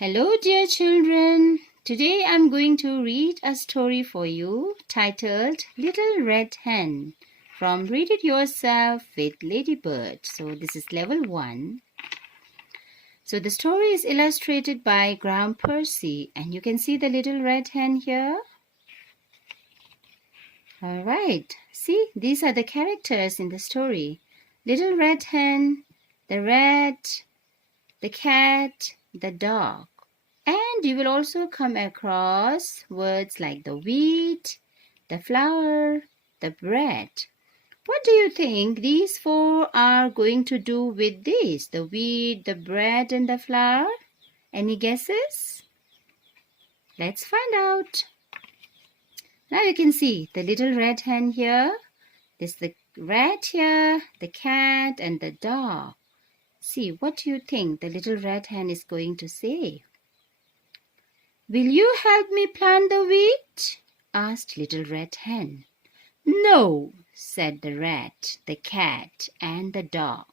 Hello, dear children. Today I'm going to read a story for you titled Little Red Hen from Read It Yourself with Ladybird. So this is level 1. So the story is illustrated by Graham Percy, and you can see the little red hen here. All right. See, these are the characters in the story. Little red hen, the rat, the cat, the dog. And you will also come across words like the wheat, the flour, the bread. What do you think these 4 are going to do with this? The wheat, the bread, and the flour? Any guesses? Let's find out. Now you can see the little red hen here. There's the rat here, the cat, and the dog. See, what do you think the little red hen is going to say? "Will you help me plant the wheat?" asked Little Red Hen. "No," said the rat, the cat, and the dog.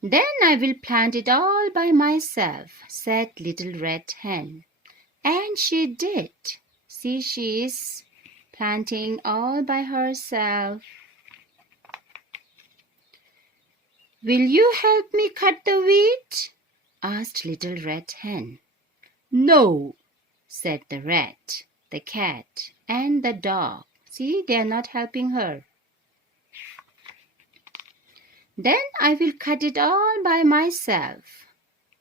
"Then I will plant it all by myself," said Little Red Hen. And she did. See, she is planting all by herself. "Will you help me cut the wheat?" asked Little Red Hen. "No," said the rat, the cat, and the dog. See, they are not helping her. "Then I will cut it all by myself,"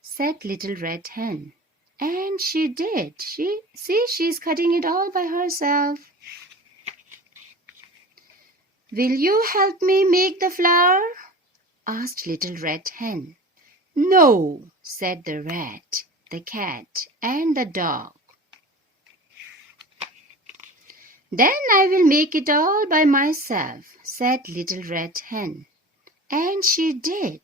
said Little Red Hen. And she did. She's cutting it all by herself. "Will you help me make the flour?" asked Little Red Hen. "No," said the rat, the cat, and the dog. "Then I will make it all by myself," said Little Red Hen. And she did.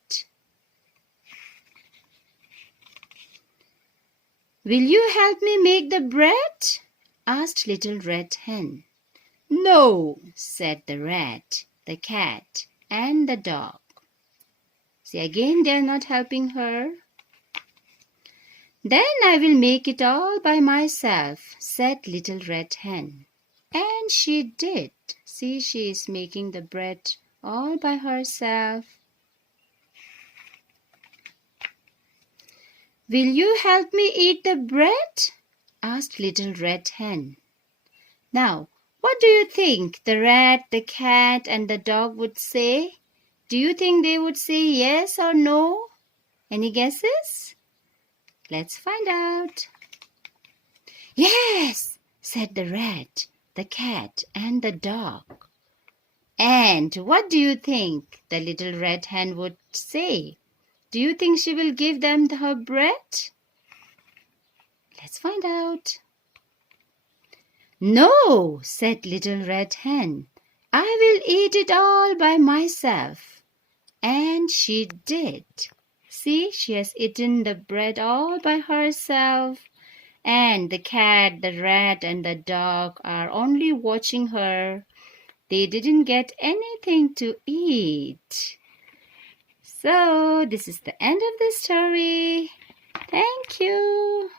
"Will you help me make the bread?" asked Little Red Hen. "No," said the rat, the cat, and the dog. See, again they are not helping her. "Then I will make it all by myself," said Little Red Hen. And she did. See, she is making the bread all by herself. "Will you help me eat the bread?" asked Little Red Hen. Now, what do you think the rat, the cat, and the dog would say? Do you think they would say yes or no? Any guesses? Let's find out. "Yes," said the rat, the cat, and the dog. And what do you think the little red hen would say? Do you think she will give them her bread? Let's find out. "No," said Little Red Hen. "I will eat it all by myself." And she did. See, she has eaten the bread all by herself. And the cat, the rat, and the dog are only watching her. They didn't get anything to eat. So, this is the end of the story. Thank you.